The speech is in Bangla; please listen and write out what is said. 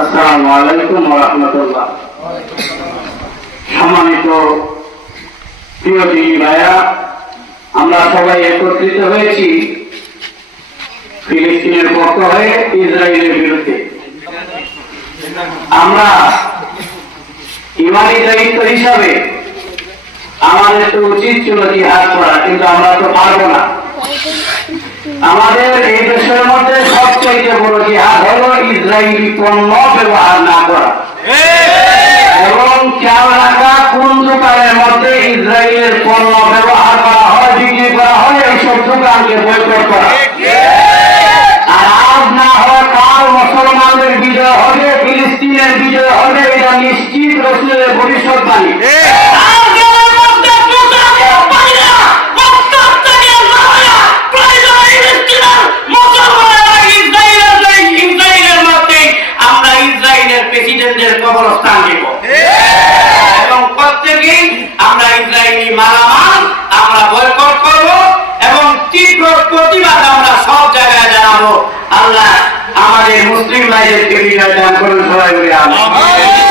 আসসালামু ওয়া সম্মানিত প্রিয় দিনী ভাইয়া, আমরা সবাই একত্রিত হয়েছি ফিলিস্তিনের পক্ষ হয়ে ইসরায়েলের বিরুদ্ধে। আমরা ইমানি দায়িত্ব হিসাবে আমাদের তো উচিত ছিল জিহাদ করা, কিন্তু আমরা তো পারব না। আমাদের এই দেশের মধ্যে সবচেয়ে বড় জিহাদ ইসরায়েলি পণ্য ব্যবহার না করা। এবং খেয়াল রাখা কোন দোকানের মধ্যে ইসরায়েলের পণ্য ব্যবহার করা হয়, বিক্রি করা হয়, এইসব দোকানকে বয়কট করা। ইসরায়েলের প্রেসিডেন্টের কবরস্থান দেব। এবং প্রত্যেকেই আমরা ইসরায়েলি মালামাল আমরা বয়কট করব এবং তীব্র প্রতিবাদ আমরা সব জায়গায় জানাব। আল্লাহ আমাদের মুসলিম ভাইদেরকে বিজয় দান করুন, সবাই বলে।